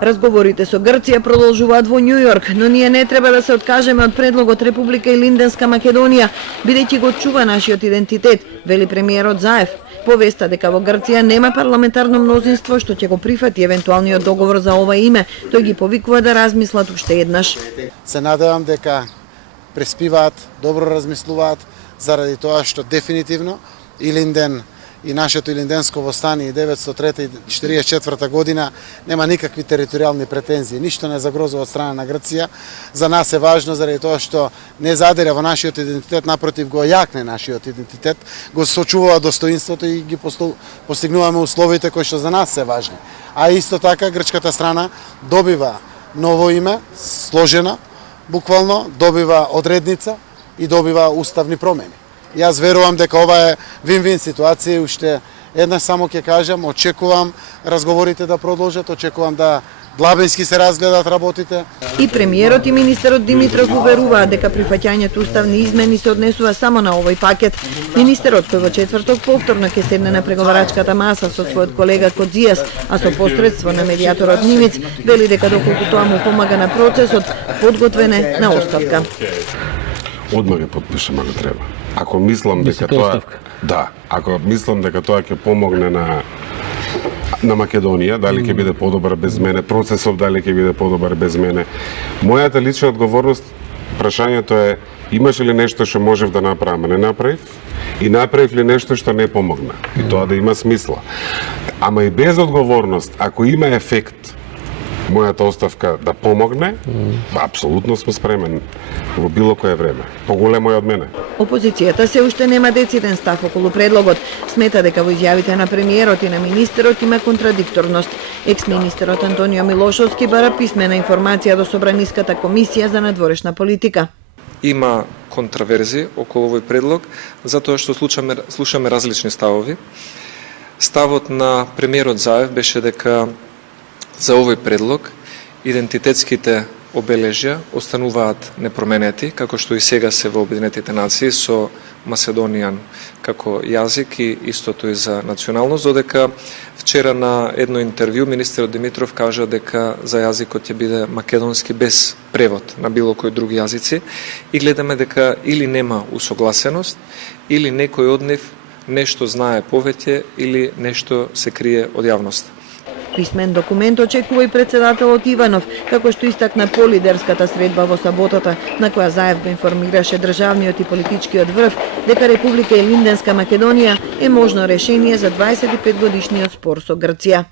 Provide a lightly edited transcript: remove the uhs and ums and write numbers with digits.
Разговорите со Грција продолжуваат во Њу Јорк, но ние не треба да се откажеме од предлогот Република Илинденска Македонија, бидејќи го чува нашиот идентитет, вели премиерот Заев. Повеста дека во Грција нема парламентарно мнозинство што ќе го прифати евентуалниот договор за ова име, тој ги повикува да размислат уште еднаш. Се надевам дека преспиваат, добро размислуваат, заради тоа што дефинитивно Илинден и нашето Илинденско востание 1944 година нема никакви територијални претензии, ништо не загрозува од страна на Грција. За нас е важно заради тоа што не задира во нашиот идентитет, напротив го јакне нашиот идентитет, го сочувува достоинството и ги постигнуваме условите кои што за нас се важни. А исто така грчката страна добива ново име, сложено, буквално добива одредница и добива уставни промени. Јас верувам дека ова е вин-вин ситуација и уште еднаш само ќе кажам, очекувам разговорите да продолжат, очекувам да длабински се разгледат работите. И премиерот и министерот Димитров уверуваат дека прифаќањето уставни измени се однесува само на овој пакет. Министерот кој во четврток повторно ќе седне на преговарачката маса со својот колега Кодзијас, а со посредство на медијаторот Нимиц, вели дека доколку тоа му помага на процесот, подготвен е на оставка. Одма ќе потпишам ако треба. Ако мислам дека тоа ако мислам дека тоа ќе помогне на Македонија, дали ќе биде подобар без мене, процесот дали ќе биде подобар без мене. Мојата лична одговорност, прашањето е имаше ли нешто што можев да направам, не направив, и направив ли нешто што не помогна. И тоа да има смисла. Ама и без одговорност, ако има ефект мојата оставка да помогне, апсолутно сме спремен во било кое време. Поголемо е од мене. Опозицијата се уште нема дециден став околу предлогот. Смета дека во изјавите на премиерот и на министерот има контрадикторност. Екс-министерот Антонио Милошовски бара писмена информација до Собраниската комисија за надворешна политика. Има контраверзии околу овој предлог, затоа што слушаме различни ставови. Ставот на премиерот Заев беше дека за овој предлог идентитетските обележја остануваат непроменети, како што и сега се во Обединетите нации со Маседонијан како јазик и истото и за националност, додека вчера на едно интервју министерот Димитров кажа дека за јазикот ќе биде македонски без превод на било кој други јазици и гледаме дека или нема усогласеност, или некој од нив нешто знае повеќе или нешто се крие од јавност. Писмен документ очекува и председателот Иванов, како што истакна по лидерската средба во саботата, на која Заев го информираше државниот и политичкиот врв дека Република Илинденска Македонија е можно решение за 25 годишниот спор со Грција.